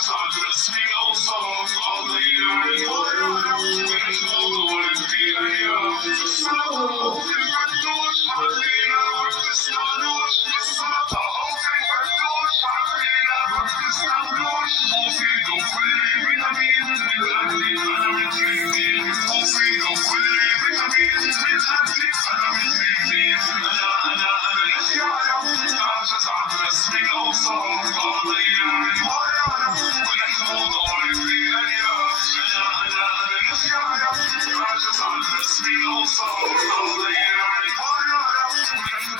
تزعل رسمي أوصاف قضية ونحن في أيام تسمعوا في الفتوش علينا وتسمعلوش بالسلطة أو في الفتوش علينا وتسمعلوش مفيد وكل فيتامين من أجلك أنا مثلك مين مفيد وكل فيتامين من أجلك أنا مثلك مين أنا يحيى تعجز عن رسم الأوصاف قضية ونحن في أيام أنا يحيى تعجز عن رسم الأوصاف قضية ونحن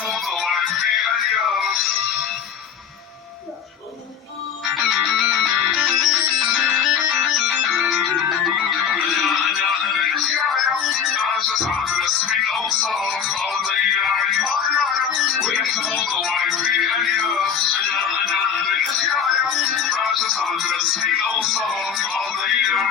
في أيام تعجز عن رسم الأوصاف قضية ونحن في أيام أنا يحيى تعجز عن رسم الأوصاف قضية